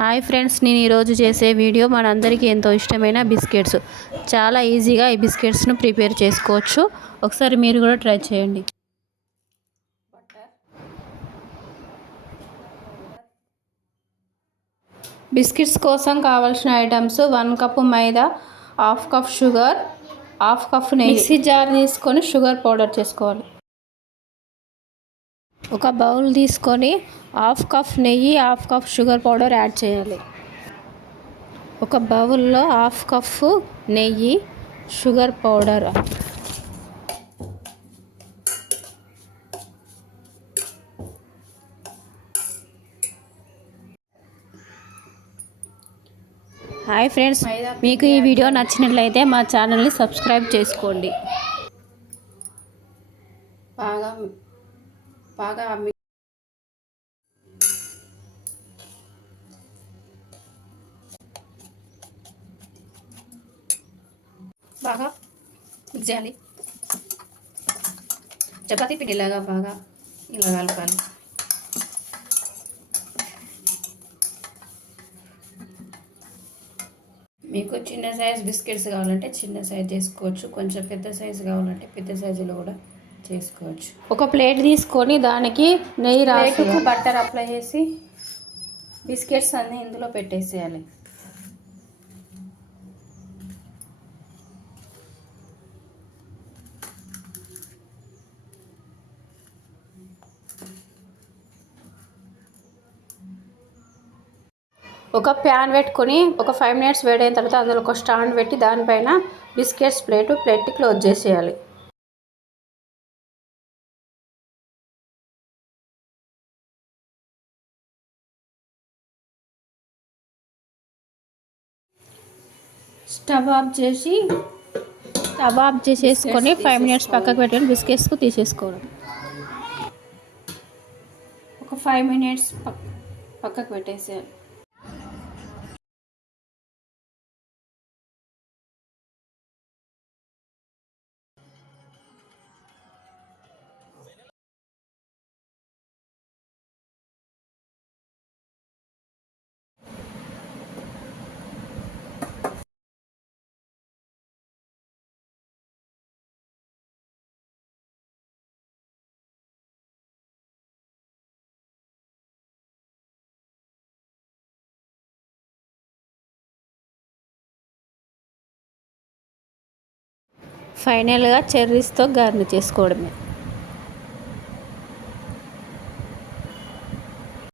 Hi friends, నేను ఈరోజు చేసే వీడియో మనందరికీ ఎంతో ఇష్టమైన బిస్కెట్స్. చాలా ఈజీగా ఈ బిస్కెట్స్ను ప్రిపేర్ చేసుకోవచ్చు. ఒకసారి మీరు కూడా ట్రై చేయండి. బిస్కెట్స్ కోసం కావాల్సిన items: 1 cup maida, half cup sugar, half cup నెయ్యి. మిక్సీ జార్ తీసుకొని షుగర్ పౌడర్ చేసుకోవాలి. ఒక బౌల్ తీసుకొని హాఫ్ కప్ నెయ్యి, half cup sugar powder add చేయాలి. ఒక బౌల్లో హాఫ్ కప్ నెయ్యి, షుగర్ పౌడర్, హాయ్ ఫ్రెండ్స్, మీకు ఈ వీడియో నచ్చినట్లయితే మా ఛానల్ని సబ్స్క్రైబ్ చేసుకోండి. బాగా మిక్స్ చేయాలి. చపాతీ పిండిలాగా బాగా ఇలా కలపాలి. మీకు చిన్న సైజ్ బిస్కెట్స్ కావాలంటే చిన్న సైజ్ చేసుకోవచ్చు, కొంచెం పెద్ద సైజు కావాలంటే పెద్ద సైజులో కూడా చేసుకోవచ్చు. ఒక ప్లేట్ తీసుకొని దానికి నెయ్యి రాసి బట్టర్ అప్లై చేసి బిస్కెట్స్ అన్నీ ఇందులో పెట్టేసేయాలి. ఒక ప్యాన్ పెట్టుకొని ఒక 5 మినిట్స్ వేడైన తర్వాత అందులో ఒక స్టాండ్ పెట్టి దానిపైన బిస్కెట్స్ ప్లేట్ క్లోజ్ చేసేయాలి. స్టవ్ ఆఫ్ చేసేసుకొని 5 మినిట్స్ పక్కకు పెట్టుకొని బిస్కెట్స్కు తీసేసుకోవడం. ఒక 5 మినిట్స్ పక్కకు పెట్టేసేయాలి. ఫైనల్గా చెర్రీస్తో గార్నిష్ చేసుకోవడమే.